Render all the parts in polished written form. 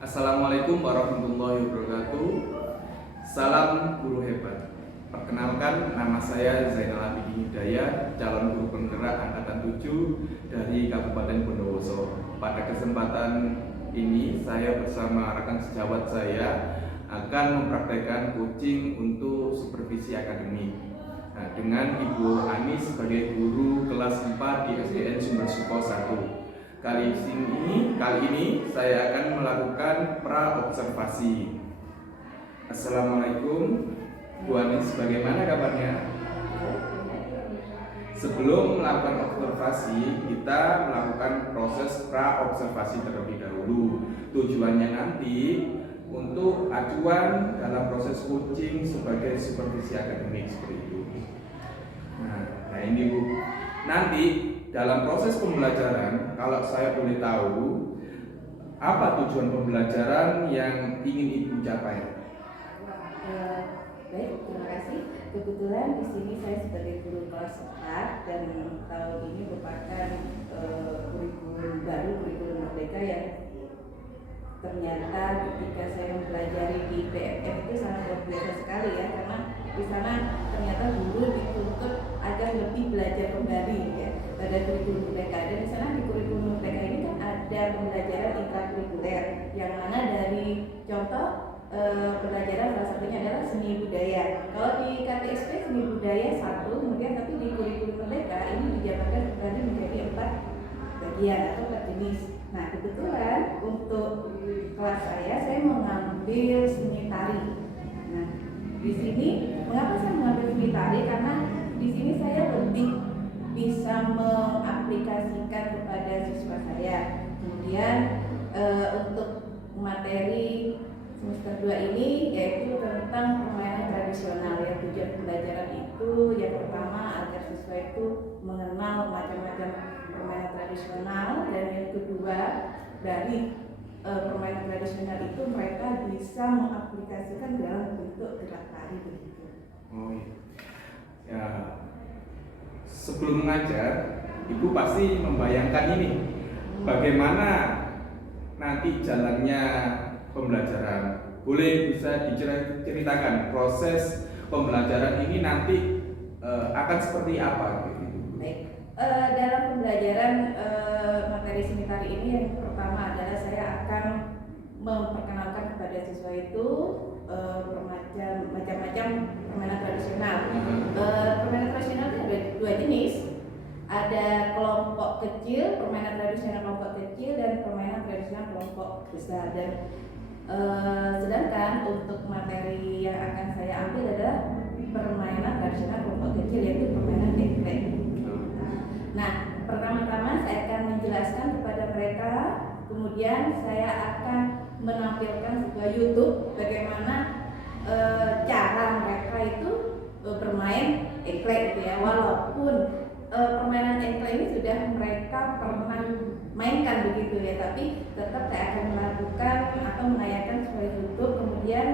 Assalamualaikum warahmatullahi wabarakatuh. Salam guru hebat. Perkenalkan, nama saya Zainal Abidin Hidayat, calon guru penggerak angkatan 7 dari Kabupaten Bondowoso. Pada kesempatan ini saya bersama rekan sejawat saya akan mempraktekkan coaching untuk supervisi akademik. Dengan Ibu Ani sebagai guru kelas 4 di SDN Sumber Suko 1. Kali ini saya akan melakukan pra-observasi. Assalamualaikum, Bu Anis, bagaimana kabarnya? Sebelum melakukan observasi, kita melakukan proses pra-observasi terlebih dahulu. Tujuannya nanti untuk acuan dalam proses coaching sebagai supervisi akademik seperti itu. Nah ini Bu, nanti dalam proses pembelajaran, kalau saya boleh tahu, apa tujuan pembelajaran yang ingin Ibu capai? Baik, terima kasih. Kebetulan di sini saya sebagai guru kelas 4 dan tahun ini merupakan kurikulum baru, kurikulum merdeka yang ternyata ketika saya mempelajari di PMM itu sangat luar biasa sekali ya, karena di sana ternyata guru dituntut agar lebih belajar kembali ya pada kurikulum merdeka. Dan di sana di kurikulum merdeka ini kan ada pembelajaran intrakurikuler yang mana dari contoh pelajaran salah satunya adalah seni budaya. Kalau di KTSP seni budaya 1, kemudian tapi di kurikulum merdeka ini dijabarkan kembali menjadi 4 bagian atau 4 jenis. Nah kebetulan untuk kelas saya mengambil seni tari. Nah di sini mengapa saya mengambil seni tari? Karena di sini saya lebih bisa mengaplikasikan kepada siswa saya. Kemudian untuk materi semester 2 ini yaitu tentang permainan tradisional. Ya, tujuan pembelajaran itu yang pertama agar siswa itu mengenal macam-macam permainan tradisional, dan yang kedua dari permainan tradisional itu mereka bisa mengaplikasikan dalam bentuk gerak tari begitu. Oh iya. Ya, sebelum mengajar, Ibu pasti membayangkan ini, bagaimana nanti jalannya pembelajaran. Boleh bisa diceritakan proses pembelajaran ini nanti akan seperti apa? Baik, dalam pembelajaran materi seni tari ini yang pertama adalah saya akan memperkenalkan kepada siswa itu macam-macam permainan tradisional. Permainan tradisional itu ada 2 jenis. Ada kelompok kecil, permainan tradisional kelompok kecil, dan permainan tradisional kelompok besar. Dan sedangkan untuk materi yang akan saya ambil adalah permainan tradisional kelompok kecil, yaitu permainan eklek. Nah, pertama-tama saya akan menjelaskan kepada mereka, kemudian saya akan menampilkan sebuah YouTube bagaimana cara mereka itu bermain eklek gitu ya. Walaupun permainan eklek ini sudah mereka pernah mainkan begitu ya, tapi tetap saya akan melakukan atau menayangkan sebuah YouTube. Kemudian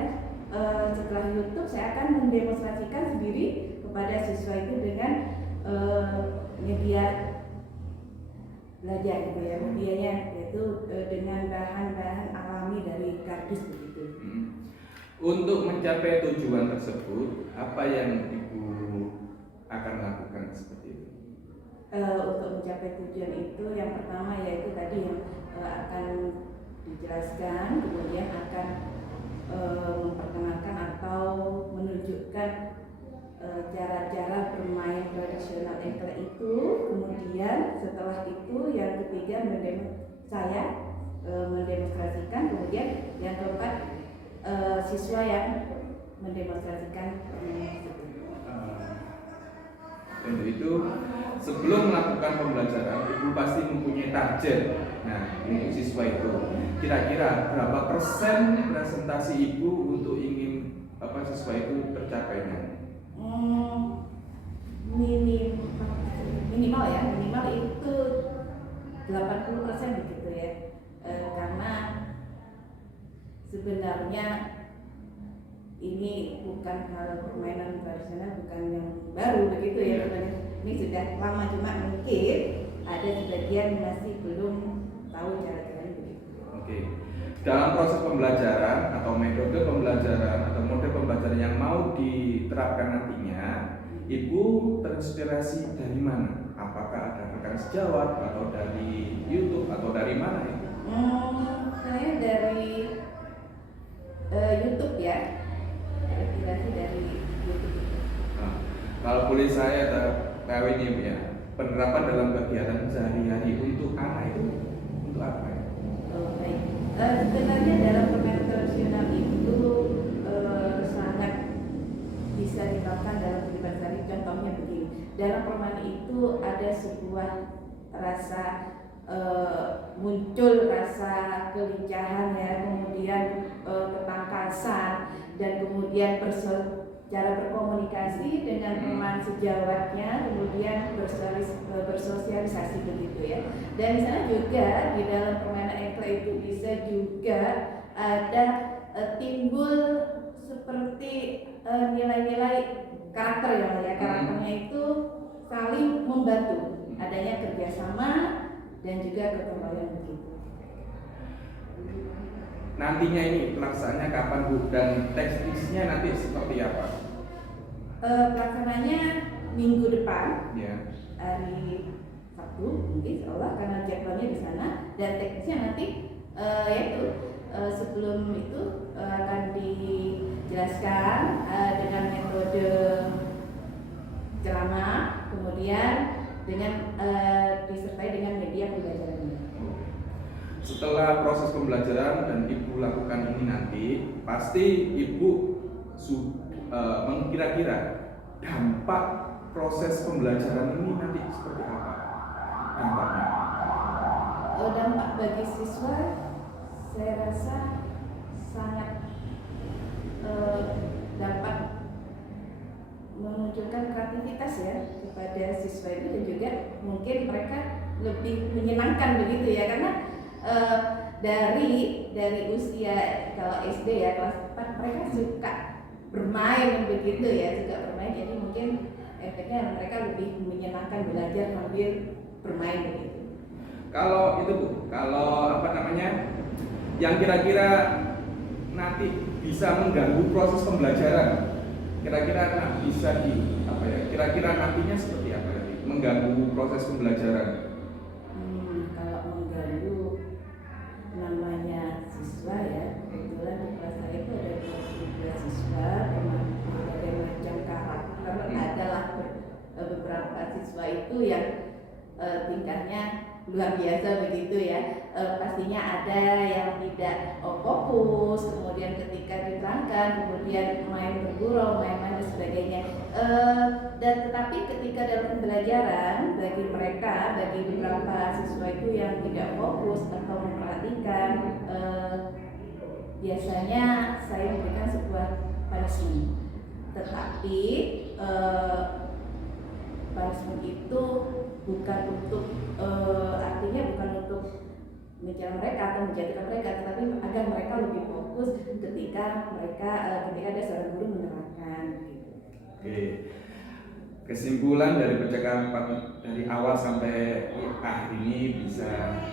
setelah YouTube saya akan mendemonstrasikan sendiri kepada siswa itu dengan media belajar gitu ya, medianya yaitu dengan bahan-bahan alami dari kardus begitu. Untuk mencapai tujuan tersebut, apa yang Ibu akan lakukan seperti itu? Untuk mencapai tujuan itu yang pertama yaitu tadi yang akan dijelaskan, kemudian akan memperkenalkan atau menunjukkan cara-cara bermain tradisional eklek itu. Kemudian setelah itu yang ketiga saya mendemonstrasikan, kemudian yang keempat siswa yang mendemonstrasikan permainan itu. Dan itu sebelum melakukan pembelajaran, Ibu pasti mempunyai target. Nah, untuk siswa itu kira-kira berapa persen presentasi Ibu untuk ingin siswa itu tercapainya? Minimal itu 80% begitu ya. Karena sebenarnya ini bukan hal permainan tradisional, bukan yang baru begitu ya. Ini sudah lama, cuma mungkin ada sebagian masih belum tahu cara-caranya begitu. Oke. dalam proses pembelajaran atau metode pembelajaran atau model pembelajaran yang mau diterapkan nantinya, Ibu terinspirasi dari mana? Apakah ada rekan sejawat atau dari YouTube atau dari mana Ibu? Saya dari YouTube ya, terinspirasi dari YouTube. Nah, kalau boleh saya tahu ini Ibu ya, penerapan dalam kegiatan sehari-hari untuk anak itu untuk apa ya? Baik. Sebenarnya dalam permainan tradisional itu sangat bisa diterapkan dalam kehidupan sehari. Contohnya begini, dalam permainan itu ada sebuah rasa muncul rasa kelincahan ya, kemudian ketangkasan, dan kemudian cara berkomunikasi dengan teman sejawatnya, kemudian bersosialisasi begitu ya. Dan di sana juga di dalam permainan ekle itu bisa juga ada timbul seperti nilai-nilai karakter ya, karakternya itu saling membantu, adanya kerjasama dan juga kekebalan begitu. Nantinya ini pelaksanaannya kapan Bu, dan teknisnya nanti seperti apa? Pelaksananya minggu depan, Ya. hari Sabtu mungkin seolah karena jadwalnya di sana, dan teknisnya nanti yaitu sebelum itu akan dijelaskan dengan metode ceramah, kemudian dengan disertai dengan media pembelajarannya. Setelah proses pembelajaran dan Ibu lakukan ini nanti, pasti Ibu mengkira-kira dampak proses pembelajaran ini nanti seperti apa dampaknya? Dampak bagi siswa, saya rasa sangat dapat memunculkan kreativitas ya kepada siswa itu, dan juga mungkin mereka lebih menyenangkan begitu ya, karena dari usia kalau SD ya kelas 4 mereka suka bermain begitu ya, suka bermain, jadi mungkin efeknya mereka lebih menyenangkan belajar sambil bermain begitu. Kalau itu Bu, kalau yang kira-kira nanti bisa mengganggu proses pembelajaran, kira-kira bisa kira-kira nantinya seperti apa ya, mengganggu proses pembelajaran? Kalau mengganggu, namanya siswa ya, kebetulan di kelas saya itu ada 22 siswa dengan berbagai macam karakter. Adalah beberapa siswa itu yang tingkahnya luar biasa begitu ya. Pastinya ada yang tidak fokus, kemudian ketika diterangkan kemudian main bergurau, main-main dan sebagainya. Dan tetapi ketika dalam pembelajaran bagi beberapa siswa itu yang tidak fokus atau memperhatikan, biasanya saya memberikan sebuah punishment. Tetapi punishment itu bukan untuk artinya bukan untuk mencela mereka atau menjatuhkan mereka, tetapi agar mereka lebih fokus ketika ada seorang guru menerangkan gitu. Oke. Kesimpulan dari percakapan dari awal sampai akhir ini bisa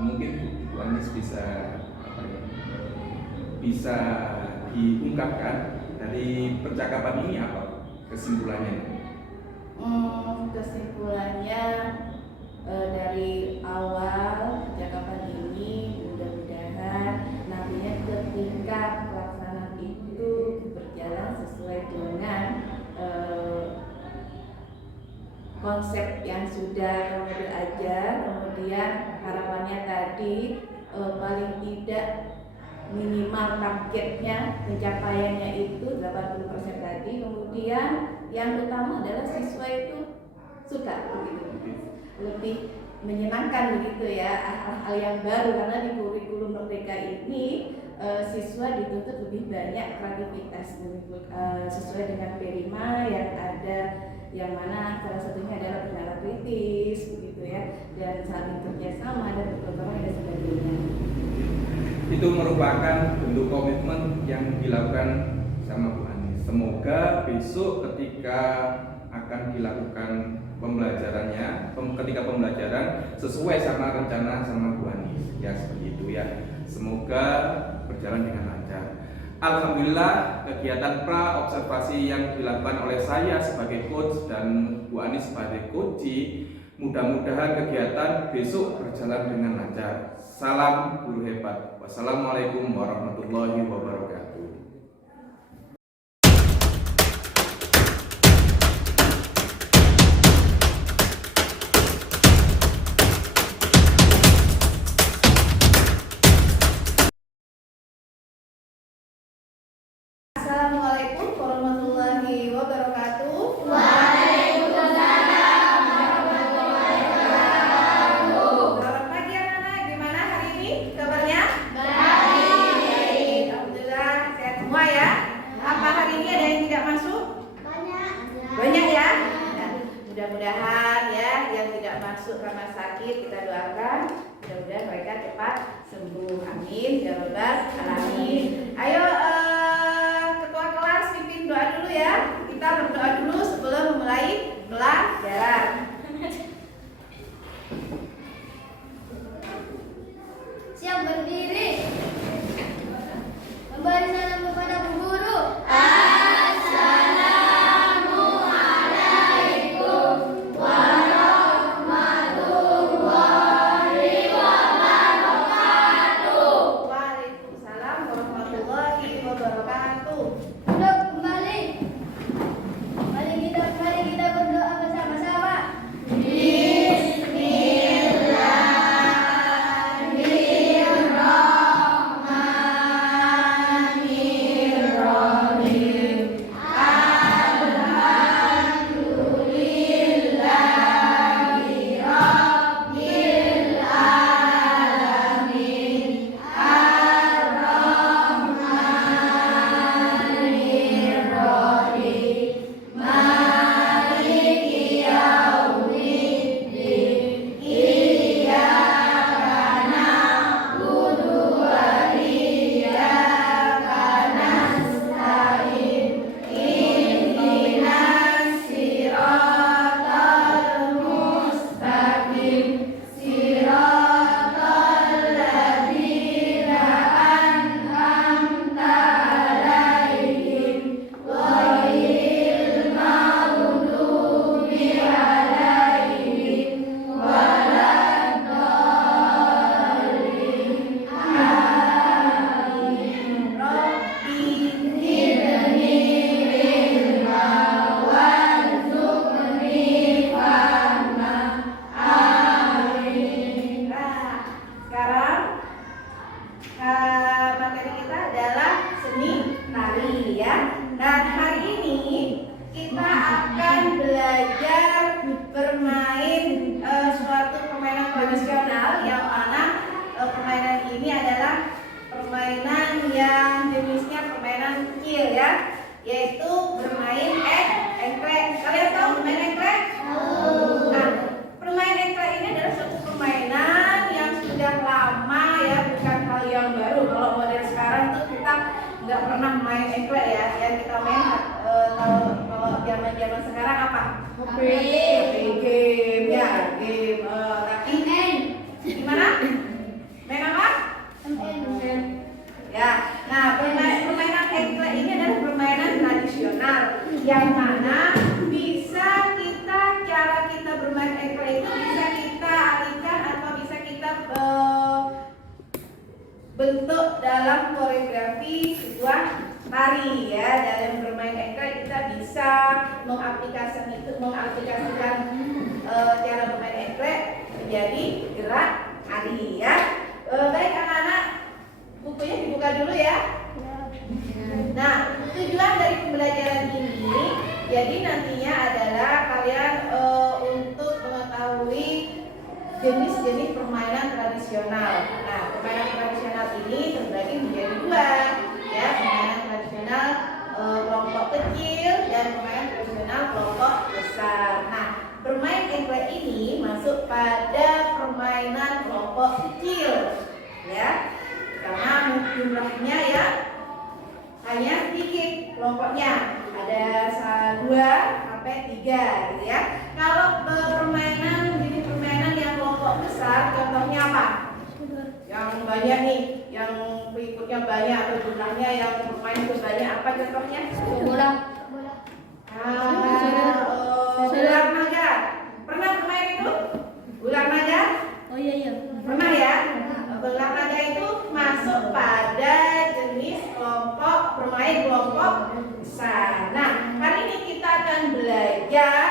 mungkin Bu Anis bisa diungkapkan dari percakapan ini apa kesimpulannya? Kesimpulannya dari awal percakapan ini, mudah-mudahan nantinya ketika pelaksanaan itu berjalan sesuai dengan konsep yang sudah kami ajar. Kemudian harapannya tadi paling tidak minimal targetnya pencapaiannya itu 80% tadi. Kemudian yang utama adalah siswa itu suka begitu, lebih menyenangkan begitu ya, hal-hal yang baru, karena di kurikulum Merdeka ini siswa dituntut lebih banyak kreativitas sesuai dengan P5 yang ada, yang mana salah satunya adalah penerapan kritis begitu ya, dan saling kerjasama dan bergotong dan sebagainya. Itu merupakan bentuk komitmen yang dilakukan sama Bu Anis. Semoga besok ketika akan dilakukan ketika pembelajaran sesuai sama rencana sama Bu Anis ya, seperti itu ya. Semoga berjalan dengan lancar. Alhamdulillah, kegiatan pra observasi yang dilakukan oleh saya sebagai coach dan Bu Anis sebagai coach, mudah-mudahan kegiatan besok berjalan dengan lancar. Salam guru hebat. Wassalamualaikum warahmatullahi wabarakatuh. Assalamualaikum warahmatullahi wabarakatuh. Waalaikumsalam warahmatullahi wabarakatuh. Selamat pagi anak-anak, gimana hari ini kabarnya? Baik. Alhamdulillah sehat semua ya. Apa hari ini ada yang tidak masuk? Banyak. Banyak ya? Nah, mudah-mudahan ya yang tidak masuk karena sakit kita doakan mudah-mudahan mereka cepat sembuh. Amin ya rabbal alamin. Ayo ketua kelas pimpin doa dulu ya. Kita berdoa dulu sebelum memulai pelajaran. Siap berdiri. Memberi salam kepada Bu Guru. Assalamualaikum warahmatullahi wabarakatuh. Waalaikumsalam warahmatullahi wabarakatuh. Duduk kembali. Mari kita berdoa bersama-sama. Bismillahirrahmanirrahim. Alhamdulillahi rabbil alamin. Ar-Rahmanirrahim. Maliki yaumiddin. Iyyaka na'budu wa iyyaka nasta'in. Ihdinas siratal mustaqim. Siratal ladzina an'amta 'alaihim ghairil maghdubi 'alaihim waladdallin. Amin. Rabbi zidni ilma warzuqni fahma. Amin. Nah, sekarang materi kita adalah seni tari ya. Nah, hari ini kita akan belajar bermain suatu permainan tradisional yang mana permainan ini adalah permainan yang jenisnya permainan kecil ya, yaitu bermain engklek. Kalian tahu bermain engklek? Nah, permainan engklek ini adalah suatu permainan yang sudah lama ya, bukan hal yang baru. Kalau model sekarang tuh kita nggak pernah main engklek ya. Yang kita main kalau zaman sekarang apa? HP game ya, game. Tapi gimana? Main apa? Ya, nah permainan engklek ini adalah permainan tradisional yang mana bisa cara kita bermain engklek itu bisa kita alihkan atau bisa kita bentuk dalam koreografi sebuah tari ya. Dalam bermain engklek kita bisa mengaplikasikan cara bermain engklek menjadi gerak tari ya. Baik anak-anak, bukunya dibuka dulu ya. Nah, tujuan dari pembelajaran ini jadi nantinya adalah kalian untuk mengetahui jenis-jenis permainan tradisional. Nah, permainan tradisional ini terbagi menjadi dua ya, permainan tradisional kelompok kecil dan permainan tradisional kelompok besar. Nah, bermain engklek ini masuk pada permainan kelompok kecil ya, karena jumlahnya ya hanya sedikit kelompoknya, ada 2 sampai 3 gitu ya. Kalau jenis permainan yang kelompok besar contohnya apa? Ya yang banyak nih, yang pengikutnya banyak atau jumlahnya yang bermain itu banyak, apa contohnya? Bola. Ular naga. Pernah bermain itu? Ular naga? Oh iya. Pernah ya? Ular naga itu masuk pada jenis kelompok bermain kelompok besar. Nah, hari ini kita akan belajar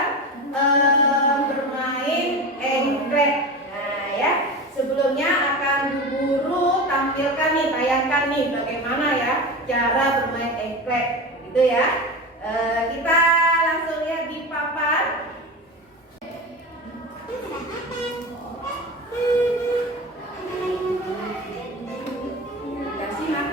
bermain engklek. Nah ya, sebelumnya akan guru tampilkan nih, tayangkan nih bagaimana ya cara bermain engklek, gitu ya. Kita langsung lihat di papan. Ya, simak.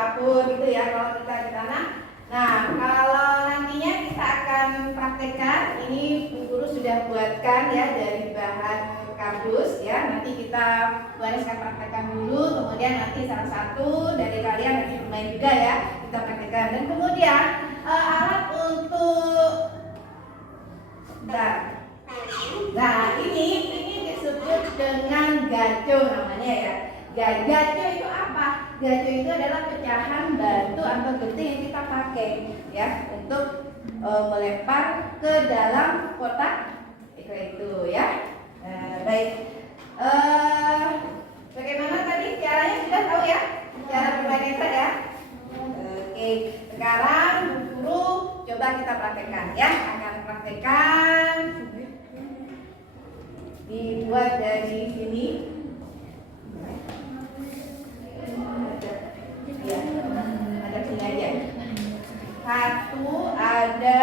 dapur gitu ya kalau kita di sana. Nah, kalau nantinya kita akan praktekkan, ini Bu Guru sudah buatkan ya dari bahan kardus ya. Nanti kita bereskan praktekkan dulu, kemudian nanti salah satu dari kalian nanti bermain juga ya, kita praktekkan. Dan kemudian alat untuk Nah, ini disebut dengan gaco namanya ya. Gaco itu apa? Gaco itu adalah pecahan batu atau genting yang kita pakai ya untuk melempar ke dalam kotak itu ya. Baik. Bagaimana tadi caranya sudah tahu ya? Cara bermain ya. Oke, sekarang guru coba kita praktekkan ya. Akan praktekkan. Dibuat dari sini. Ya, ada sini aja. Satu ada.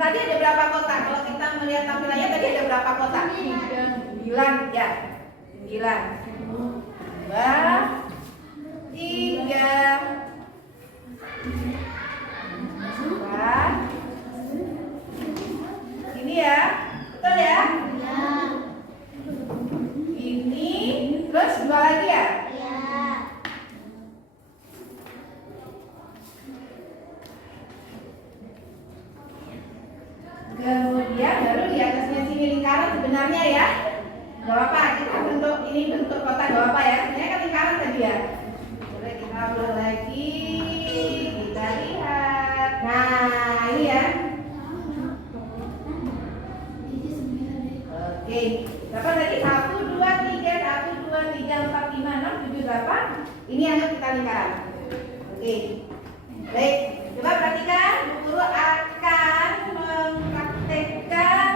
Tadi ada berapa kotak? Kalau kita melihat tampilannya tadi ada berapa kotak? 9 ya. 9. 2 3 4. Ini ya. Betul ya? Ini terus 2 lagi ya? Kemudian baru di atasnya sini lingkaran sebenarnya ya. Gak apa-apa, kita bentuk ini bentuk kotak gak apa-apa ya. Ini kan lingkaran tadi ya. Boleh kita ulang lagi. Kita lihat. Nah, ini ya. Oke. Berapa tadi? 1, 2, 3, 1, 2, 3, 4, 5, 6, 7, 8. Ini yang kita lingkaran. Oke. Baik. Coba perhatikan, guru akan mempraktekkan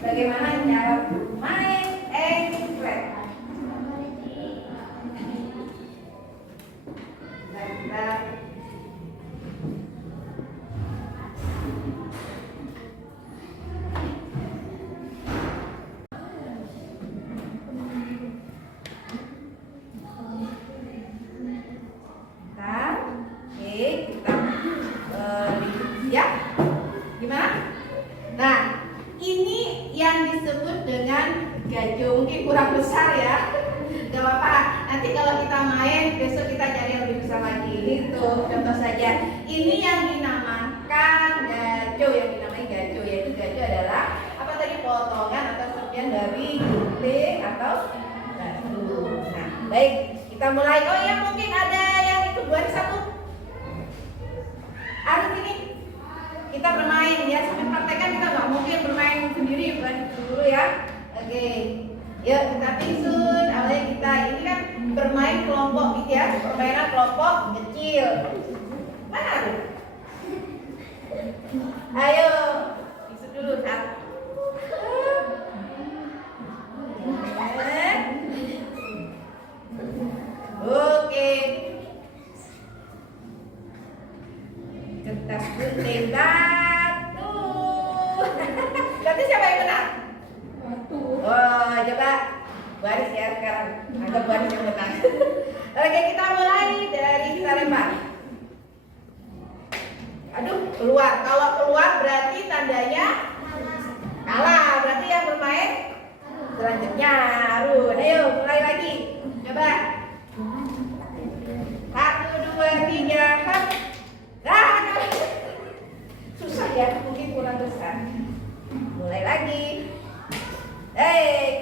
bagaimana cara main engklek. Bentar. Ya, gimana? Nah, ini yang disebut dengan gajo. Mungkin kurang besar ya. Gak apa-apa. Nanti kalau kita main, besok kita cari yang lebih besar lagi. Itu contoh saja. Ini yang dinamakan gajo. Yang dinamai gajo, yaitu gajo adalah apa tadi, potongan atau serpihan dari gunting atau batu. Nah, baik, kita mulai. Oh ya, mungkin ada yang itu buat satu. Arif ini kita bermain ya, sampai praktekkan kita nggak mungkin bermain sendiri dulu ya. Oke, yuk kita tisun. Awalnya kita ini kan bermain kelompok gitu ya, permainan kelompok kecil. Mana Arif? Ayo tisun dulu satu. Oke. Kertas gunting batu. Berarti siapa yang menang? Batu. Oh, coba baris ya sekarang. Anggap baris yang menang. Oke, kita mulai dari kita lempar. Aduh, keluar. Kalau keluar berarti tandanya kalah. Berarti yang bermain selanjutnya Arun. Ayo, mulai lagi. Coba. 1, 2, 3, hop. Nah, susah ya, mungkin kurang besar. Mulai lagi.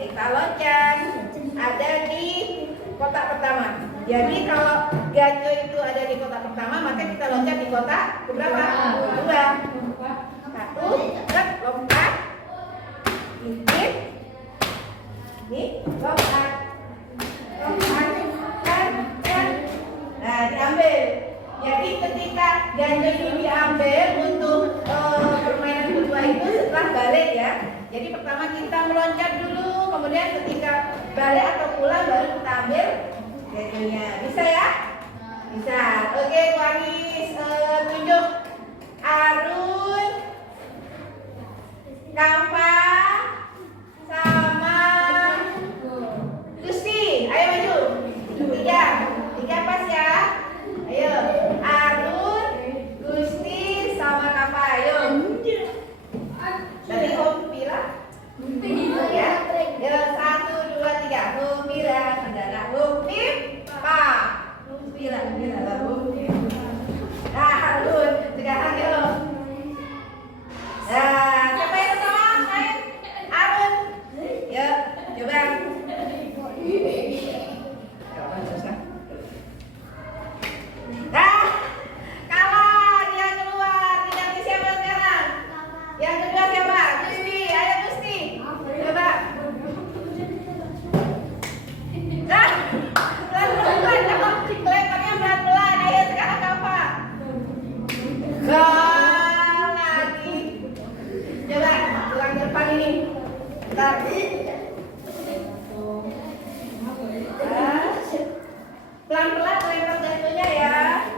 Kita loncat. Ada di kotak pertama. Jadi kalau gajo itu ada di kotak pertama, maka kita loncat di kotak keberapa? 2. 1, lompat. Gigit. Ini lompat. Lompat. Dan. Nah, diambil. Jadi ketika gajo ini diambil untuk permainan kedua itu setelah balik ya. Jadi pertama kita meloncat dulu, kemudian ketika balik atau pulang baru kita ambil gajonya. Bisa ya? Bisa. Oke, Waris tunjuk Arun, Kafa, sama Gusti. Ayo maju. 3 pas ya. Ayo, Arun, Gusti, sama Kafa. Ayo. Tadi Humpira. Ya. Ya, 1, 2, 3. Humpira, adalah Humpipa. Humpira, adalah Humpira. Nah, Arun, sekarang ayo. Nah, siapa yang pertama? Bentar. Pelan-pelan lempar jatuhnya ya.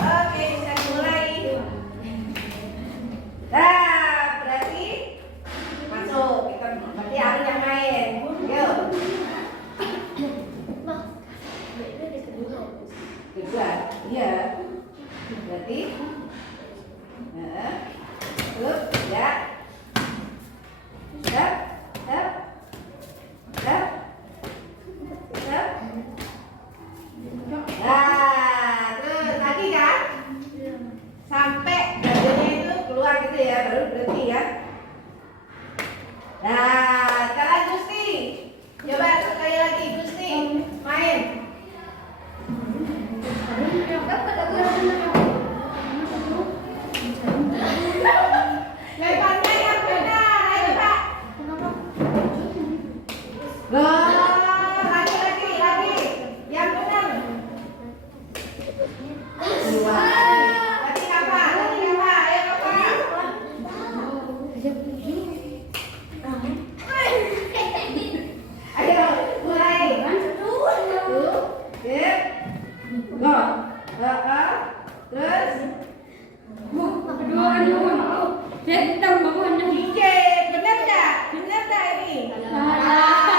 Oke, bisa mulai. Nah, berarti masuk. Kita berarti Ari yang main. Yuk. Kedua, iya. Berarti, terus ya. Step, step, step, step. Nah, terus lagi kan? Sampai dadanya itu keluar gitu ya, baru berhenti ya. Nah, sekarang Gusti. Coba sekali lagi Gusti, main. Lemparnya yang benar, ayo Pak. Lagi. Yang benar. Lagi apa? Ayo Pak. Ayo, mulai. Go. Terus. DJ, benar nggak? Benar nggak ini? Coba lagi.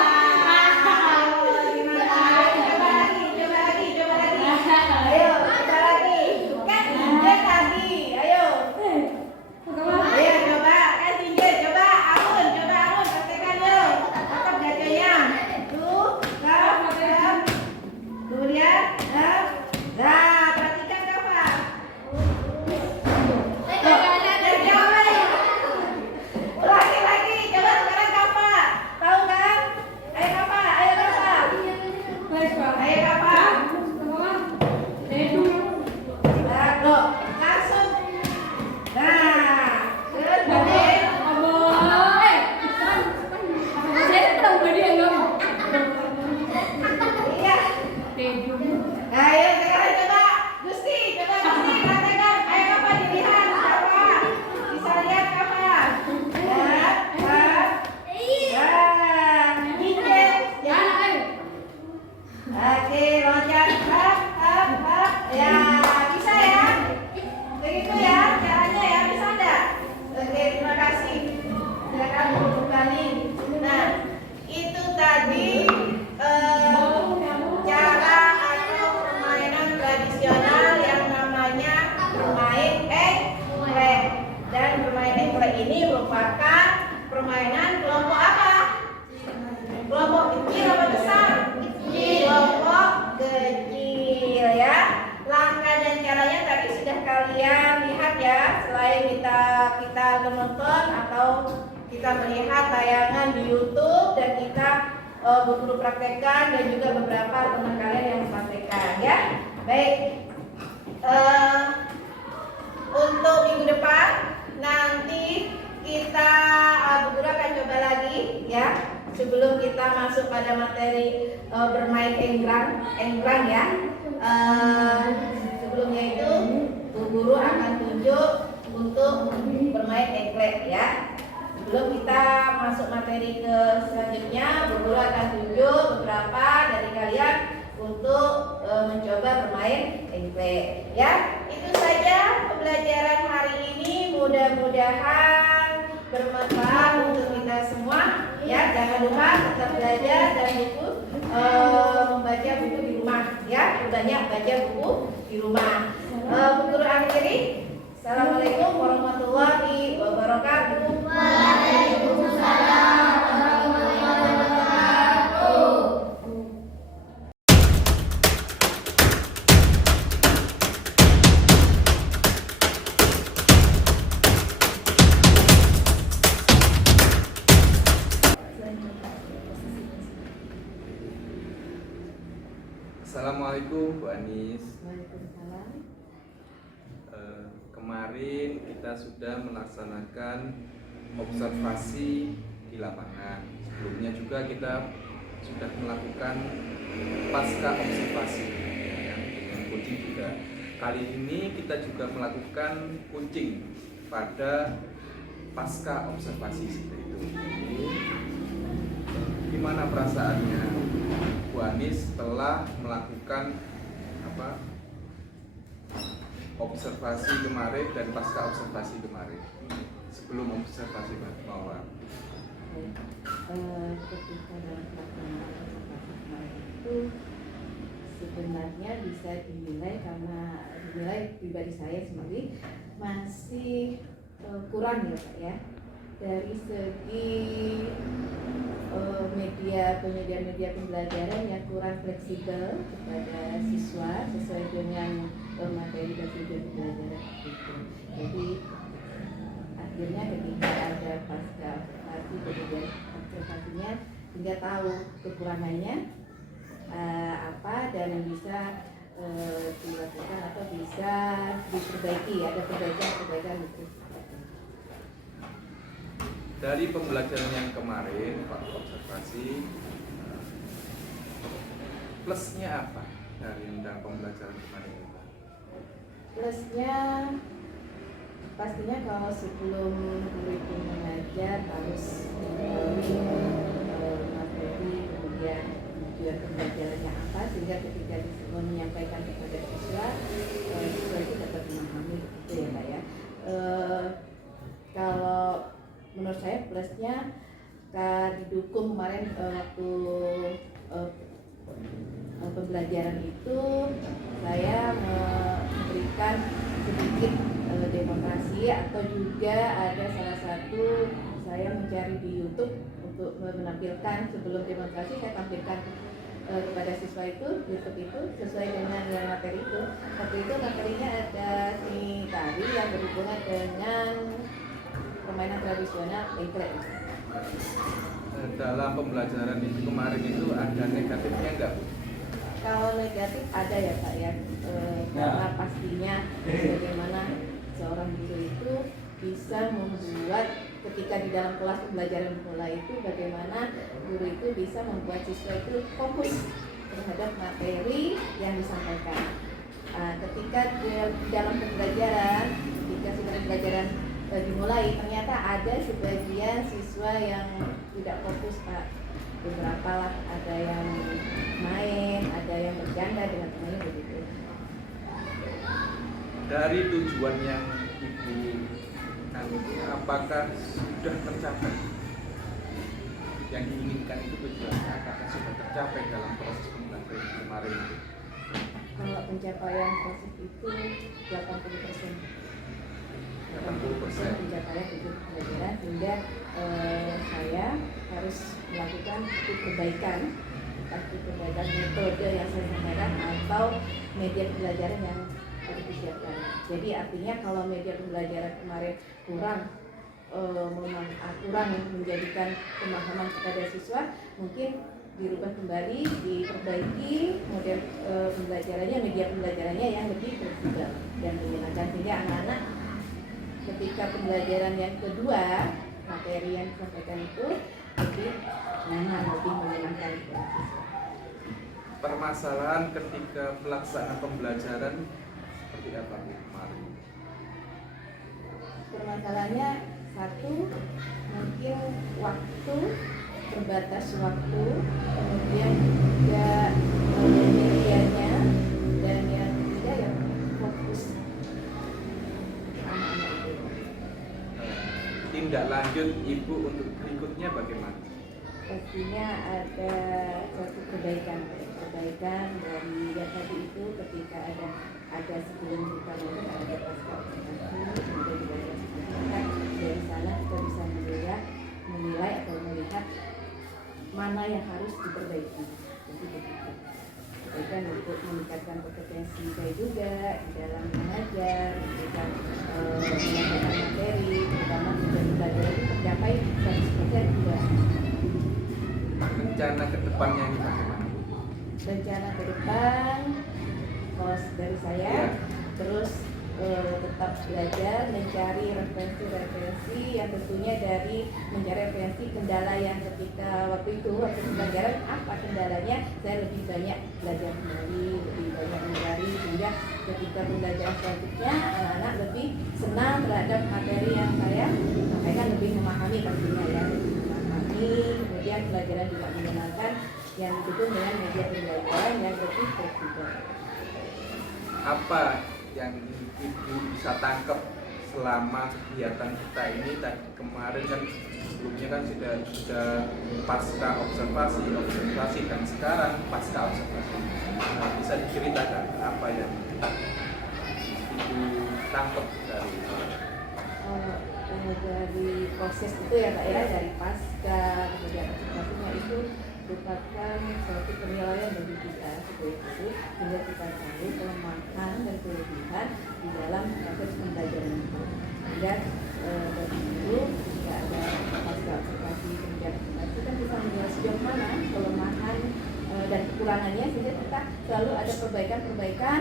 Ayo, coba lagi. Kan DJ tadi. Ayo. Ayo coba, kan DJ. Coba Arun, praktekkan yuk. Tetap jaganya. Tuh, up. Kemudian, up. Nah, perhatikan Kak. Lagi, coba sekarang Kak. Tahu kan? Ayo Kak. Ayo Kak. Nah, loh, langsung. Nah, terus balik. Iya. Ayo sekarang coba Gusti praktekkan. Ayo Kak dilihat Kak. Bisa lihat Kak. Oke, loncat up. Ya, bisa ya? Begitu ya caranya ya, bisa enggak? Oke, terima kasih. Silakan kembali. Nah, itu tadi cara atau permainan tradisional yang namanya bermain engklek. Dan bermain engklek ini merupakan permainan kelompok apa? Kelompok kecil apa besar? Kelompok kecil ya. Langkah dan caranya tadi sudah kalian lihat ya. Selain kita menonton atau kita melihat tayangan di YouTube dan kita guru praktekkan dan juga beberapa teman kalian yang mempraktekkan ya. Baik. Untuk minggu depan nanti kita guru akan coba lagi ya. Sebelum kita masuk pada materi bermain enggrang ya. Sebelumnya itu Bu Guru akan tunjuk untuk bermain engklek ya. Sebelum kita masuk materi ke selanjutnya, Bu Guru akan tunjuk beberapa dari kalian untuk mencoba bermain engklek ya. Itu saja pembelajaran hari ini. Mudah-mudahan bermanfaat untuk kita semua ya. Jangan lupa tetap belajar dan membaca buku di rumah ya. Banyak baca buku di rumah. Bu Guru akhiri. Assalamualaikum warahmatullahi wabarakatuh. Waalaikumsalam warahmatullahi wabarakatuh. Assalamualaikum Bu Anis. Waalaikumsalam. Kemarin kita sudah melaksanakan observasi di lapangan. Sebelumnya juga kita sudah melakukan pasca observasi ya, dengan coaching juga. kali ini kita juga melakukan coaching pada pasca observasi seperti itu. Jadi, gimana perasaannya Bu Anis setelah melakukan observasi kemarin dan pasca observasi kemarin, sebelum observasi bawah? Ketika dalam pelaksanaan observasi kemarin itu sebenarnya bisa dinilai, karena dinilai pribadi saya sendiri masih kurang ya Pak ya, dari segi penyediaan media pembelajaran yang kurang fleksibel kepada siswa sesuai dengan materi dan tujuan pembelajaran itu. Jadi akhirnya ketika ada pasca observasi, kemudian observasinya hingga tahu kekurangannya apa dan yang bisa dilakukan atau bisa diperbaiki, ada perbaikan itu. Dari pembelajaran yang kemarin Pak observasi, plusnya apa dari pembelajaran kemarin? Plusnya pastinya kalau sebelum guru itu mengajar harus mengetahui materi, kemudian tujuan pembelajarannya apa, sehingga ketika menyampaikan kepada siswa itu dapat memahami itu ya Pak ya. Kalau menurut saya plusnya didukung kemarin waktu pembelajaran itu saya memberikan sedikit demonstrasi, atau juga ada salah satu saya mencari di YouTube untuk menampilkan sebelum demonstrasi, saya tampilkan kepada siswa itu YouTube itu sesuai dengan yang materi itu. Waktu itu materinya ada seni tari yang berhubungan dengan permainan tradisional England. Dalam pembelajaran itu kemarin itu ada negatifnya enggak? Kalau negatif ada ya Pak ya, karena pastinya bagaimana seorang guru itu bisa membuat, ketika di dalam kelas pembelajaran mulai itu, bagaimana guru itu bisa membuat siswa itu fokus terhadap materi yang disampaikan. Ketika di dalam pembelajaran, ketika sudah pembelajaran dimulai, ternyata ada sebagian siswa yang tidak fokus Pak. Beberapa lah, ada yang main, ada yang bercanda dengan temannya begitu. Dari tujuan yang Ibu apakah sudah tercapai? Yang diinginkan itu tujuannya apakah sudah tercapai dalam proses pembelajaran kemarin itu? Kalau pencapaian proses itu 80%. 80% pencapaian tujuan pembelajaran, sehingga saya harus melakukan perbaikan metode yang saya sampaikan atau media pembelajaran yang harus disiapkan. Jadi artinya kalau media pembelajaran kemarin kurang menjadikan pemahaman kepada siswa, mungkin dirubah kembali, diperbaiki model pembelajarannya, media pembelajarannya yang lebih fleksibel dan menyenangkan, sehingga anak-anak ketika pembelajaran yang kedua materi yang disampaikan itu lebih nyaman, lebih menyenangkan kepada siswa. Permasalahan ketika pelaksanaan pembelajaran seperti apa kemarin? Permasalahannya satu, mungkin waktu, terbatas waktu, kemudian juga medianya, dan yang ketiga yang fokus anak-anak itu. Tindak lanjut Ibu untuk berikutnya bagaimana? Pastinya ada suatu perbaikan dari yang tadi itu, ketika ada sebelum kita mulai ada pasca observasi, kemudian juga ada sertifikat. Dari sana kita bisa menilai atau melihat mana yang harus diperbaiki. Jadi begitu. Perbaikan untuk meningkatkan kompetensi saya juga di dalam mengajar, memberikan menyampaikan materi, terutama tujuan pembelajaran itu tercapai 100% juga. Rencana ke depannya ini bagaimana? Rencana ke depan kalau dari saya, Ya. terus tetap belajar, mencari referensi-referensi yang tentunya dari mencari referensi kendala yang ketika waktu itu waktu pembelajaran apa kendalanya, saya lebih banyak belajar kembali, lebih banyak mencari sehingga ketika pembelajaran selanjutnya anak-anak lebih senang terhadap materi yang saya sampaikan, lebih memahami pastinya ya, memahami, kemudian pelajaran juga menyenangkan yang didukung dengan media pembelajaran yang lebih fleksibel. Apa yang Ibu bisa tangkap selama kegiatan kita ini? Tadi kemarin kan sebelumnya kan sudah pasca observasi dan sekarang pasca observasi. Bisa diceritakan apa yang Ibu tangkap dari proses itu ya Kak ya, dari pasca kemudian observasinya itu merupakan suatu penilaian bagi kita sebagai guru sehingga kita tahu kelemahan dan kelebihan di dalam proses pembelajaran itu. Sehingga dari itu jika ada pasca observasi kemudian observasi kan bisa melihat sejauh mana kelemahan dan kekurangannya sehingga kita selalu ada perbaikan-perbaikan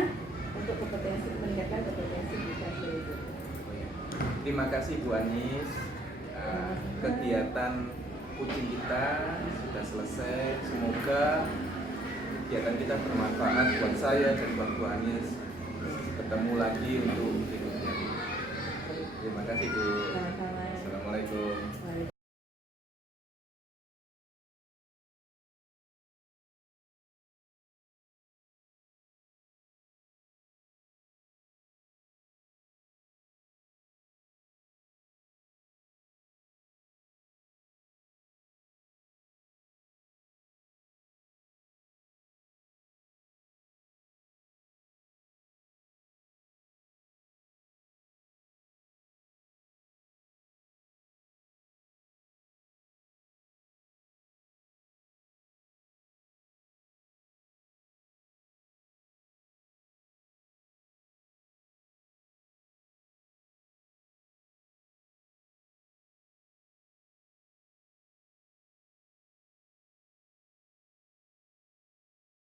untuk kompetensi, meningkatkan kompetensi kita sebagai. Terima kasih Bu Anis. Kegiatan kucing kita sudah selesai. Semoga kegiatan kita bermanfaat buat saya dan buat Bu Anis. Ketemu lagi untuk berikutnya. Terima kasih Bu.